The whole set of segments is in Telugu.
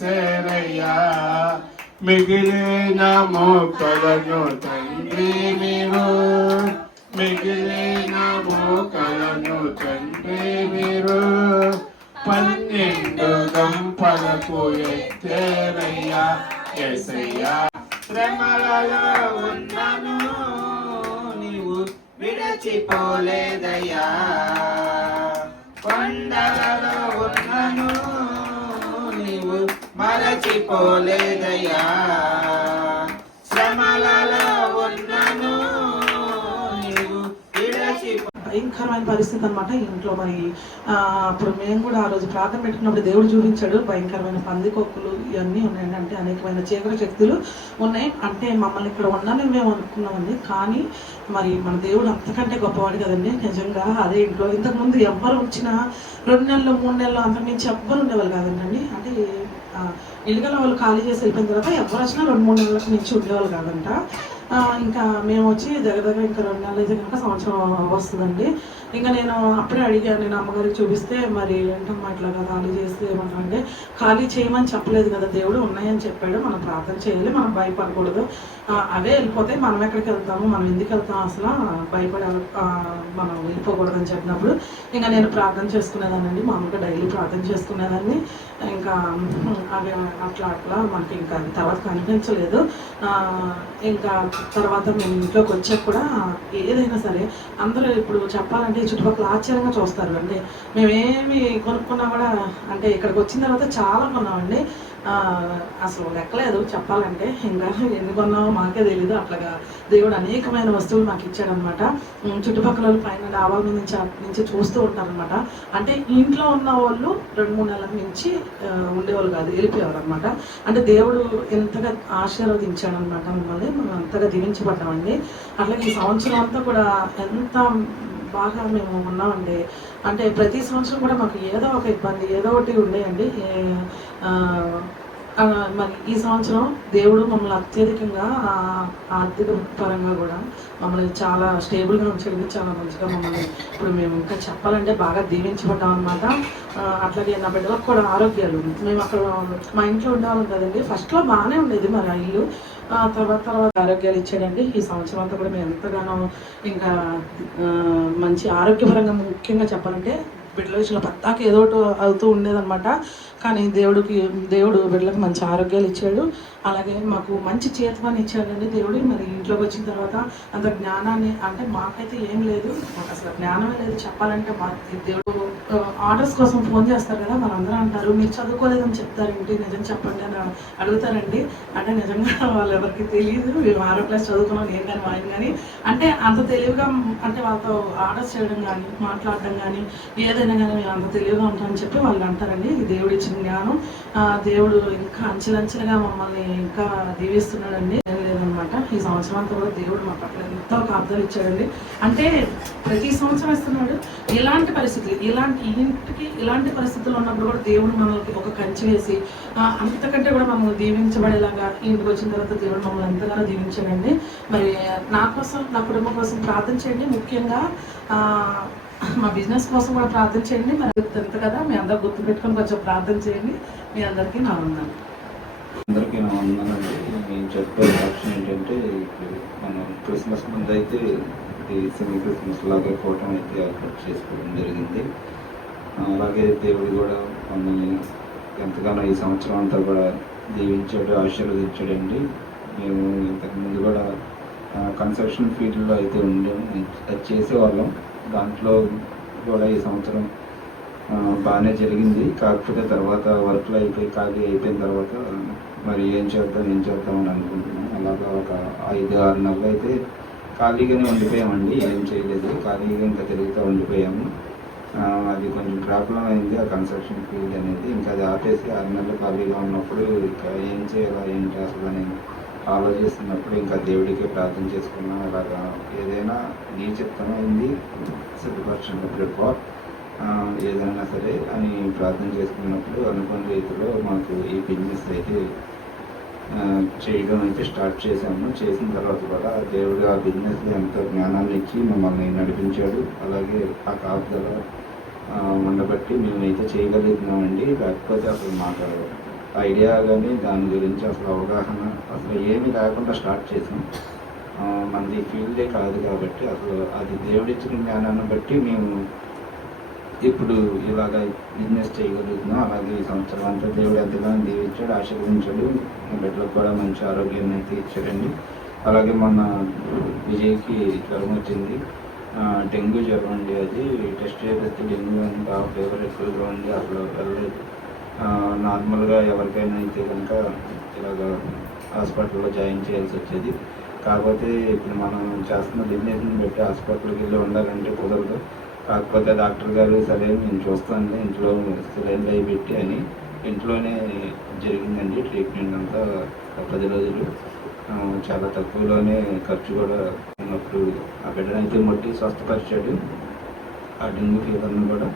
చేసేరయ్యా. మిగిలిన మూకలను తండ్రి మీరు, మిగిలిన మూకలను తండ్రి మీరు 12 గంపలకు ఎత్తేరయ్యా యేసయ్యా. శ్రమలలో ఉన్నను నీవు విడచిపోలేదయ్యా, కొండలలో ఉన్నను నీవు మరచిపోలేదయ్యా, శ్రమలలో ఉన్నను నీవు విడచిపో. భయంకరమైన పరిస్థితి అనమాట ఇంట్లో. మరి అప్పుడు మేము కూడా ఆ రోజు ప్రార్థన పెట్టుకున్నప్పుడు దేవుడు చూపించాడు భయంకరమైన పందికొక్కులు ఇవన్నీ ఉన్నాయండి. అంటే అనేకమైన చీకటి శక్తులు ఉన్నాయి. అంటే మమ్మల్ని ఇక్కడ ఉండాలని మేము అనుకున్నామండి. కానీ మరి మన దేవుడు అంతకంటే గొప్పవాడు కదండి నిజంగా. అదే ఇంట్లో ఇంతకుముందు ఎవ్వరు వచ్చినా 2 నెలలు 3 నెలలు అంతకుమించి ఎవ్వరు ఉండేవాళ్ళు కాదండి. అంటే ఇల్లుగల వాళ్ళు ఖాళీ చేసి వెళ్ళిపోయిన తర్వాత ఎవరు వచ్చినా 2-3 నెలలకు మించి ఉండేవాళ్ళు కాదంట. ఇంకా మేము వచ్చి దగ్గర ఇంకా 2 నెలలు అయితే కనుక సంవత్సరం వస్తుందండి. ఇంకా నేను అప్పుడే అడిగాను, నేను అమ్మగారికి చూపిస్తే మరి ఏంటమ్మా ఇట్లాగా ఖాళీ చేస్తే ఏమంటారంటే, ఖాళీ చేయమని చెప్పలేదు కదా దేవుడు, ఉన్నాయని చెప్పాడు, మనం ప్రార్థన చేయాలి, మనం భయపడకూడదు, అవే వెళ్ళిపోతాయి, మనం ఎక్కడికి వెళ్తాము, మనం ఎందుకు వెళ్తాం, అసలు భయపడే మనం వెళ్ళిపోకూడదని చెప్పినప్పుడు ఇంకా నేను ప్రార్థన చేసుకునేదానండి. మామూలుగా డైలీ ప్రార్థన చేసుకునేదాన్ని. ఇంకా అవి అట్లా మనకి ఇంకా తర్వాత కనిపించలేదు. ఇంకా తర్వాత మేము ఇంట్లోకి వచ్చాక కూడా ఏదైనా సరే అందరూ ఇప్పుడు చెప్పాలంటే చుట్టుపక్కల ఆశ్చర్యంగా చూస్తారు అండి. మేమేమి కొనుక్కున్నా కూడా, అంటే ఇక్కడికి వచ్చిన తర్వాత చాలా కొన్నామండి, అసలు లెక్కలేదు చెప్పాలంటే. ఇంకా ఎన్ని కొన్నామో మాకే తెలీదు. అట్లాగా దేవుడు అనేకమైన వస్తువులు మాకు ఇచ్చాడనమాట. చుట్టుపక్కల పైన డాబాల నుంచి చూస్తూ ఉంటారనమాట. అంటే ఇంట్లో ఉన్న వాళ్ళు 2-3 నెలల నుంచి ఉండేవాళ్ళు కాదు, వెళ్ళిపోయేవారు అనమాట. అంటే దేవుడు ఎంతగా ఆశీర్వదించాడనమాట మమ్మల్ని, మనం అంతగా దీవించబడ్డామండి. అట్లాగే ఈ సంవత్సరం అంతా కూడా ఎంత బాగా మేము ఉన్నామండి. అంటే ప్రతి సంవత్సరం కూడా మాకు ఏదో ఒక ఇబ్బంది ఏదో ఒకటి ఉండేయండి. మరి ఈ సంవత్సరం దేవుడు మమ్మల్ని అత్యధికంగా ఆర్థిక పరంగా కూడా మమ్మల్ని చాలా స్టేబుల్గా ఉంచండి, చాలా మంచిగా మమ్మల్ని ఇప్పుడు మేము ఇంకా చెప్పాలంటే బాగా దీవించబడ్డాం అనమాట. అట్లాగే నా బిడ్డలకు కూడా ఆరోగ్యాలు, మేము అక్కడ మా ఇంట్లో ఉండేవాళ్ళం కదండి, ఫస్ట్లో బాగానే ఉండేది మరి ఆ ఇల్లు, తర్వాత ఆరోగ్యాలు ఇచ్చాడండి. ఈ సంవత్సరం అంతా కూడా మేము ఎంతగానో ఇంకా మంచి ఆరోగ్యపరంగా ముఖ్యంగా చెప్పాలంటే బిడ్డల విషయంలో పత్తాకి ఏదో ఒకటి అవుతూ ఉండేదన్నమాట. కానీ దేవుడు బిడ్డలకు మంచి ఆరోగ్యాలు ఇచ్చాడు. అలాగే మాకు మంచి చేతిపని ఇచ్చాడండి దేవుడు. మరి ఇంట్లోకి వచ్చిన తర్వాత అంత జ్ఞానాన్ని, అంటే మాకైతే ఏం లేదు, మాకు అసలు జ్ఞానమే లేదు చెప్పాలంటే. మా దేవుడు ఆర్డర్స్ కోసం ఫోన్ చేస్తారు కదా, మనందరూ అంటారు మీరు చదువుకోలేదని చెప్తారేంటి, నిజం చెప్పండి అని అడుగుతారండి. అంటే నిజంగా వాళ్ళు ఎవరికి తెలియదు, మేము 6వ క్లాస్ చదువుకున్నాం నేను కానీ ఆయన కానీ. అంటే అంత తెలివిగా అంటే వాళ్ళతో ఆర్డర్స్ చేయడం కానీ మాట్లాడడం కానీ ఏదైనా కానీ మేము అంత తెలివిగా ఉంటామని చెప్పి వాళ్ళు అంటారండి. ఇది దేవుడు ఇచ్చిన జ్ఞానం. దేవుడు ఇంకా అంచెలంచెలుగా మమ్మల్ని ఇంకా దీవిస్తున్నాడండి. లేదనమాట ఈ సంవత్సరం అంతా కూడా దేవుడు మా పట్ల ఎంతో కాపుదలు ఇచ్చాడండి. అంటే ప్రతి సంవత్సరం ఇస్తున్నాడు. ఇలాంటి పరిస్థితులు, ఇలాంటి పరిస్థితులు ఉన్నప్పుడు కూడా దేవుడు మనకి ఒక కంచి వేసి అంతకంటే కూడా మమ్మల్ని దీవించబడేలాగా ఇంటికి వచ్చిన తర్వాత దేవుడు మమ్మల్ని ఎంతగానో దీవించాడండి. మరి నా కోసం, నా కుటుంబం కోసం ప్రార్థన చేయండి. ముఖ్యంగా మా బిజినెస్ కోసం కూడా ప్రార్థన చేయండి. మరి ఎంత కదా మీ అందరూ గుర్తుపెట్టుకొని కొంచెం ప్రార్థన చేయండి. మీ అందరికీ నా వందనాలు. అందరికీ నా వందనాలండి. నేను చెప్పే ఆప్షన్ ఏంటంటే, ఇప్పుడు మనం క్రిస్మస్ ముందు అయితే ఈ సెమీ క్రిస్మస్ లాగా కూటమి అయితే ఏర్పాటు చేసుకోవడం జరిగింది. అలాగే దేవుడు కూడా మమ్మల్ని ఎంతగానో ఈ సంవత్సరం అంతా కూడా దీవించాడు, ఆశీర్వదించాడండి. మేము ఇంతకుముందు కూడా కన్స్ట్రక్షన్ ఫీల్డ్లో అయితే అది చేసేవాళ్ళం. దాంట్లో కూడా ఈ సంవత్సరం బాగానే జరిగింది. కాకపోతే తర్వాత వర్క్లు ఖాళీ అయిపోయిన తర్వాత మరి ఏం చేద్దాం అని అనుకుంటున్నాం. అలాగా ఒక 5-6 నెలలు అయితే ఖాళీగానే ఉండిపోయామండి, ఏం చేయలేదు, ఖాళీగా ఇంకా తిరుగుతూ ఉండిపోయాము. అది కొంచెం ప్రాబ్లం అయింది ఆ కన్స్ట్రక్షన్ ఫీల్డ్ అనేది. ఇంకా అది ఆపేసి 6 నెలలు ఖాళీగా ఉన్నప్పుడు ఇంకా ఏం చేయాలా ఏంటి అసలు అని ఆలోచిస్తున్నప్పుడు ఇంకా దేవుడికి ప్రార్థన చేసుకున్నాం. అలాగా ఏదైనా నీ చిత్తమైంది సిద్ధపరచండి ప్రిపేర్ ఏదైనా సరే అని ప్రార్థన చేసుకున్నప్పుడు అనుకున్న రీతిలో మాకు ఈ బిజినెస్ అయితే చేయడం అయితే స్టార్ట్ చేశాము. చేసిన తర్వాత కూడా దేవుడు ఆ బిజినెస్లో ఎంతో జ్ఞానాన్ని ఇచ్చి మమ్మల్ని నడిపించాడు. అలాగే ఆ కాపుదల ఉండబట్టి మేమైతే చేయగలుగుతున్నామండి. లేకపోతే అసలు మాకు ఐడియా కానీ దాని గురించి అసలు అవగాహన అసలు ఏమీ లేకుండా స్టార్ట్ చేసాం. మనది ఫీల్డే కాదు కాబట్టి అసలు అది దేవుడిచ్చిన జ్ఞానాన్ని బట్టి మేము ఇప్పుడు ఇలాగ బిజినెస్ చేయగలుగుతున్నాం. అలాగే ఈ సంవత్సరం అంతా దేవుడు ఎంతగానో దీవించాడు, ఆశీర్వదించాడు. మా బిడ్డలకు కూడా మంచి ఆరోగ్యాన్ని అయితే ఇచ్చాడండి. అలాగే మన విజయ్కి జ్వరం వచ్చింది, డెంగ్యూ జ్వరం అండి. అది టెస్ట్ చేస్తే డెంగ్యూ అని బాగా ఫీవర్ ఎక్కువగా ఉంది, అసలు వెళ్ళలేదు. నార్మల్గా ఎవరికైనా అయితే కనుక ఇలాగ హాస్పిటల్లో జాయిన్ చేయాల్సి వచ్చేది. కాకపోతే ఇప్పుడు మనం చేస్తున్న బిజినెస్ని బట్టి హాస్పిటల్కి వెళ్ళి ఉండాలంటే కుదరదు. కాకపోతే డాక్టర్ గారు సరే నేను చూస్తాను, ఇంట్లో సిలైన్లు అవి పెట్టి అని ఇంట్లోనే జరిగిందండి ట్రీట్మెంట్ అంతా. 10 రోజులు చాలా తక్కువలోనే ఖర్చు కూడా ఉన్నప్పుడు ఆ బిడ్డనైతే మొట్టి స్వస్థపరిచాడు. ఆ డెంగ్యూ ఫీవర్ని కూడా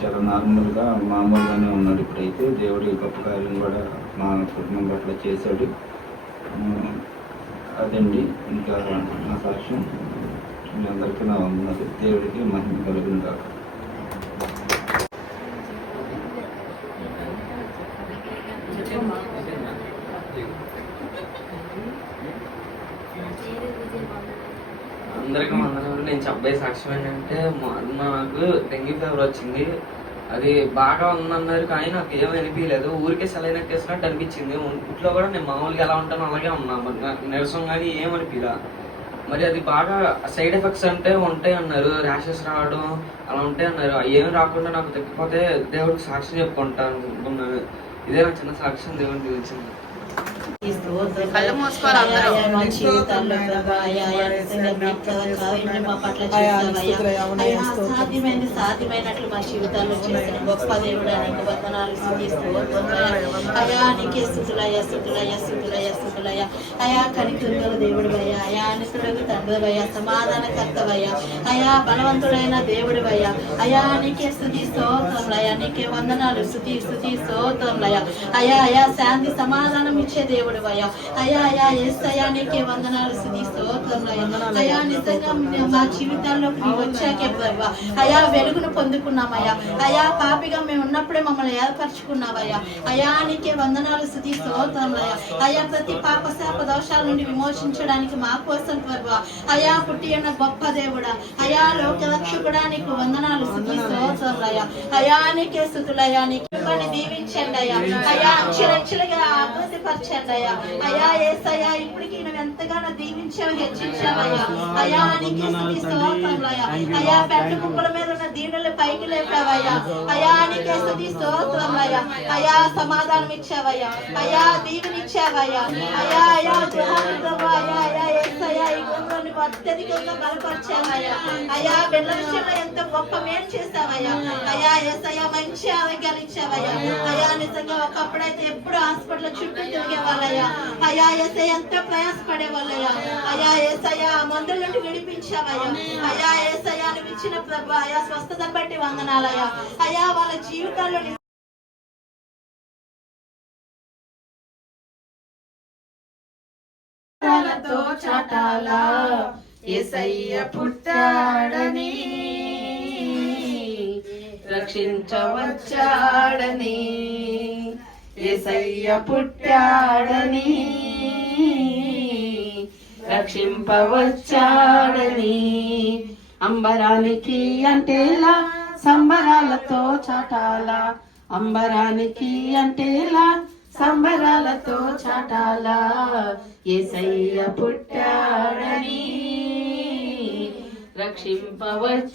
చాలా నార్మల్గా మామూలుగానే ఉన్నాడు. ఇప్పుడైతే దేవుడి గొప్ప కార్యం కూడా మా కుటుంబం పట్ల చేశాడు. అదండి ఇంకా నా సాక్ష్యం. మీ అందరికీ నా వందనాలు. దేవుడికి మహిమ కలుగును గాక. అందరికీ వందనాలు. నేను చెప్పే సాక్ష్యం ఏంటంటే నాకు డెంగ్యూ ఫీవర్ వచ్చింది. అది బాగా ఉందన్నారు కానీ నాకు ఏం అనిపించలేదు. ఊరికే సెలైన్ ఎక్కేసినట్టు అనిపించింది. ఇంట్లో కూడా నేను మామూలుగా ఎలా ఉంటానో అలాగే ఉన్నా, నీరసం కానీ ఏం అనిపించలా. మరి అది బాగా సైడ్ ఎఫెక్ట్స్ అంటే ఉంటాయి అన్నారు, ర్యాషెస్ రావడం అలా ఉంటాయి అన్నారు. ఏం రాకుండా నాకు తగ్గిపోతే దేవుడికి సాక్ష్యం చెప్పుకుంటాను అనుకున్నాను. ఇదే నా చిన్న సాక్ష్యం దేవుడికి తెలిసింది. కళ్ళు మూసుకోవాలి అందరూ. మా జీవితాల్లో ప్రభా మా పట్ల చేస్తావయ్యా, సాధ్యమైనట్లు మా జీవితాల్లో చేసిన గొప్ప దేవుడు నీకు వందనాలు అయా. నీకే స్థుతులయ్యా, స్థుతులయ్యా, స్థుతులయ్యా, స్థుతులయ్యా. అయా కనికృంగల దేవుడివయ్యా, అయా అనుకుడు తండ్రివయ్యా, సమాధానకర్తవయ్యా, అయా బలవంతుడైన దేవుడివయ్యా. అయా నీకే స్తుతి స్తోత్రములయ్యా, నీకే వందనాలు, స్తుతి స్తుతి స్తోత్రములయ్యా. అయా అయా శాంతి సమాధానం ఇచ్చే దేవుడివయ్యా. అయా అయా యేసయ్యా నీకే వందనాలు, స్తుతి స్తోత్రములయ్యా. అయా నిజంగా మా జీవితాల్లోకి నీవు వచ్చాకే ప్రభా అయా వెలుగును పొందుకున్నామయ్యా. అయా పాపిగా మేము ఉన్నప్పుడే మమ్మల్ని ఏర్పరచుకున్నావయ్యా. అయా నీకే వందనాలు, స్తుతి స్తోత్రములయ్యా. అయా ప్రతి పాప శాప దోషాల నుండి విమోచించడానికి మా కోసం ప్రభా అయా పుట్టి ఉన్న గొప్ప దేవుడా, అయా లోక రక్షకుడా నీకు వందనాలు, స్తుతి స్తోత్రములయ్యా. అయా నీకే స్తుతులయ్యా. నీకు దీవించండి అయ్యా. అయా అక్షరక్షలుగా అభివృద్ధి పరచండి అయ్యా. అయా యేసయ్యా ఇప్పటికీ నువ్వు ఎంతగానో దీవించావు, హెచ్చించావయ్యా. అయా నీకే స్తుతి స్తోత్రములయ్యా. అయా పెంట కుప్పల మీద ఉన్న దీనులు పైకి లేపావయ్యా. అయా నీకే స్తుతి స్తోత్రములయ్యా. అయా సమాధానం ఇచ్చావయ్యా. అయా దీవెనిచ్చావయ్యా. అయా అయా గృహాన్ని ప్రభు అయా అయా యేసయ్యా ఈ గృహంలో నీకు అత్యధికంగా బలపరిచావయ్యా. అయా బిడ్డల విషయంలో ఎంతో గొప్ప మేలు చేశావయ్యా. అయా యేసయ్యా మంచి ఆరోగ్యాలు ఇచ్చావయ్యా. అయా నిజంగా ఒకప్పుడైతే ఎప్పుడు హాస్పిటల్ చుట్టూ తిరిగే వాళ్ళయ్యా. అయా యేసయ్య ఎంతో ప్రయాసపడే వాళ్ళయ్యా. అయా యేసయ్య మందుల నుండి విడిపించావయ్యా. అయా యేసయ్య నువ్వు ఇచ్చిన ప్రభు అయా స్వస్థతను బట్టి వందనాలయ్యా. అయా వాళ్ళ జీవితాల్లో చాటాలా యేసయ్య పుట్టాడని, రక్షించవచ్చాడని, యేసయ్య పుట్టాడని, రక్షింపవచ్చాడని. అంబరానికి అంటేలా సంబరాలతో చాటాలా, అంబరానికి అంటేలా సంబరాలతో చాటాలా, యేసయ్య పుట్టాడని, రక్షింపవచ్చాడని.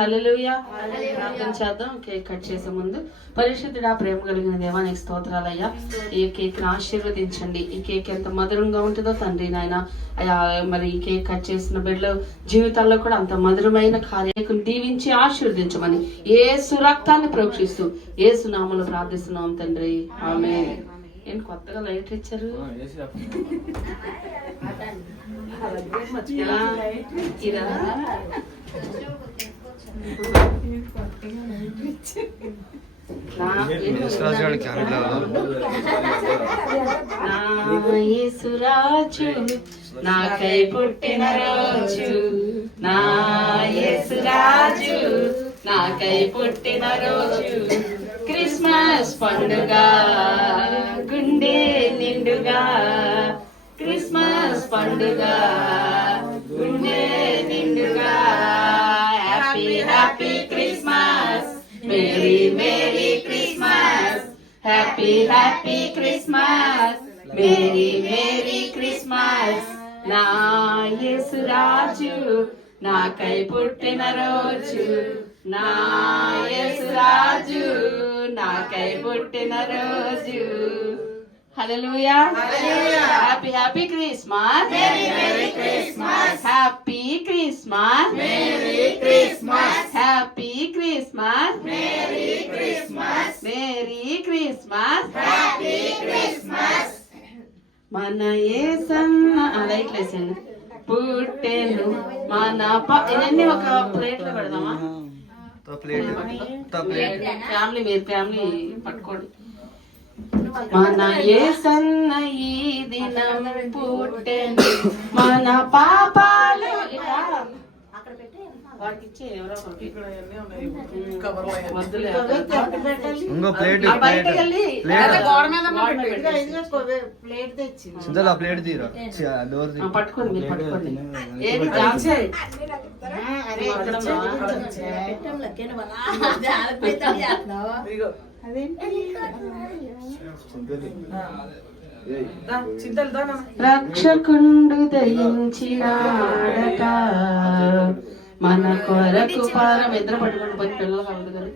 హల్లెలూయా. ప్రార్థన చేద్దాం. కేక్ కట్ చేసే ముందు పరిశుద్ధుడా ప్రేమ కలిగిన దేవా నీకు స్తోత్రాలయ్యా. ఈ కేక్ ని ఆశీర్వదించండి. ఈ కేక్ ఎంత మధురంగా ఉంటుందో తండ్రి నాయన అయ్యా. మరి ఈ కేక్ కట్ చేసిన బిడ్డల జీవితాల్లో కూడా అంత మధురమైన కార్యక్రమం దీవించి ఆశీర్వదించమని యేసు రక్తాన్ని ప్రోక్షిస్తూ యేసు నామములో ప్రార్థిస్తున్నాం తండ్రి. ఆమేన్. ఏంటి కొత్తగా లైట్ ఇచ్చారు? ఇదా యేసురాజు నాకై పుట్టిన రోజు, నా యేసురాజు నాకై పుట్టిన రోజు, క్రిస్మస్ పండుగ గుండె నిండుగా క్రిస్మస్ పండుగ గుండె నిండుగా happy happy Christmas merry merry Christmas happy happy Christmas merry merry Christmas నా యేసు రాజు నాకై పుట్టిన రోజు నా యేసు రాజు నాకై పుట్టిన రోజు హల్లెలూయా happy happy Christmas merry Christmas happy Christmas merry Christmas happy Christmas merry Christmas merry Christmas happy Christmas మన యేసన్న లైట్లు వేసాను పుట్టెను మన ఇవన్నీ ఒక ప్లేట్ లో పెడదామా ఫ్యామిలీ మీరు ఫ్యామిలీ పట్టుకోండి మన యేసన్న ఈ దినం పుట్టెను మన పాపాలు వాటికి ఇచ్చే ఎవరో పట్టుకోండి మీరు పట్టుకోండి ఏది రక్షకుండు దయించినాడట మన కొరకు పారం ఎదురు పట్టుకుని పోయి పిల్లలు కలదు కదా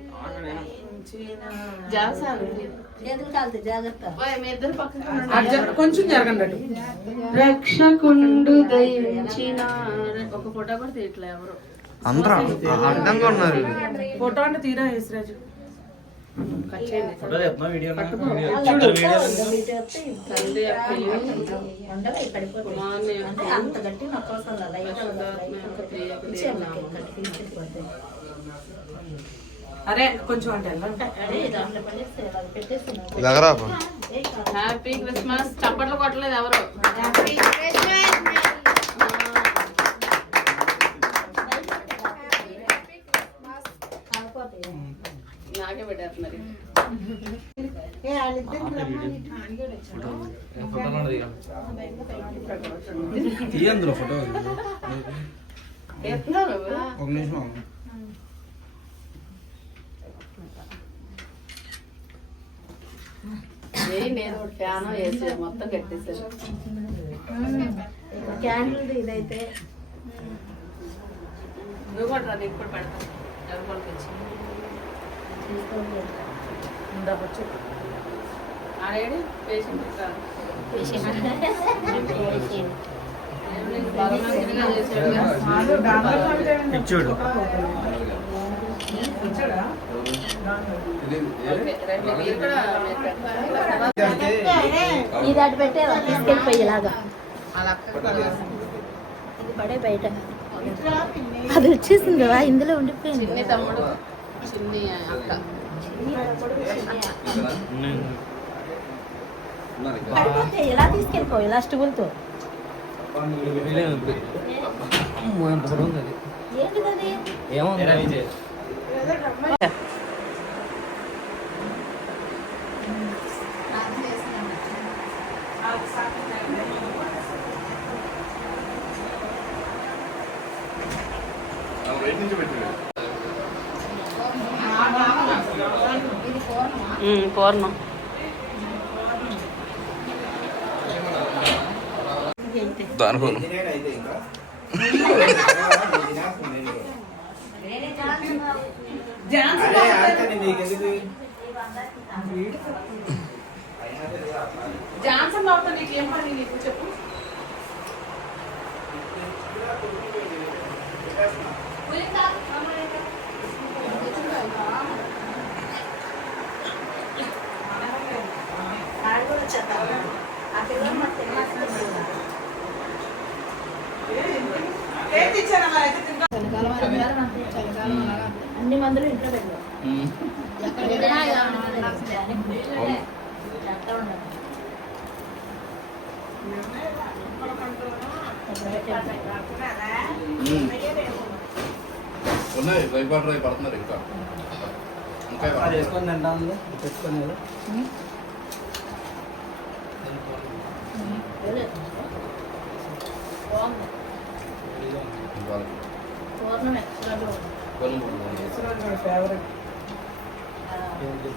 కొంచెం జరగండి రక్షకుండు దయించిన ఒక ఫోటో కూడా తీయట్లే ఎవరు అందరూ అడ్డంగా ఉన్నారు. ఫోటో అంటే తీరా యేసురాజు అరే కొంచెం అంటే హ్యాపీ క్రిస్మస్ చప్పట్లు కొట్టలేదు ఎవరు నాకే పెట్టేస్తున్నారు తీయందులో ఫోటో ఒక నిమిషం నేను ఫ్యాన్ వేసి మొత్తం కట్టేసారు క్యాండిల్ ఇదైతే నువ్వు కూడా రాదు ఇప్పుడు పెడతాను ఎవరికి వచ్చి ఆడేది పేషెంట్ ఇచ్చాడు ఇది అటు పెట్టే తీసుకెళ్ళిపోయేలాగా ఇది పడే బయట అది వచ్చేసింది కదా ఇందులో ఉండిపోయింది చిన్ని తమ్ముడు చిన్ని అక్క పడిపోతే ఎలా తీసుకెళ్ళిపో ఇలా స్టూల్తో ఏంటిది ఏమో పూర్ణం దానికోను జాన్సన్ బాబు నీకు ఏం పని నీకు చెప్పు అన్ని మందులు ఇంట్లో పెట్టారు ఉన్నాయి వైపాటు పడుతున్నారు ఇంకా అది వేసుకొని తింటా ఉంది పెట్టుకొని పూర్ణం ఎక్స్ట్రా ఫేవరెట్. రెండు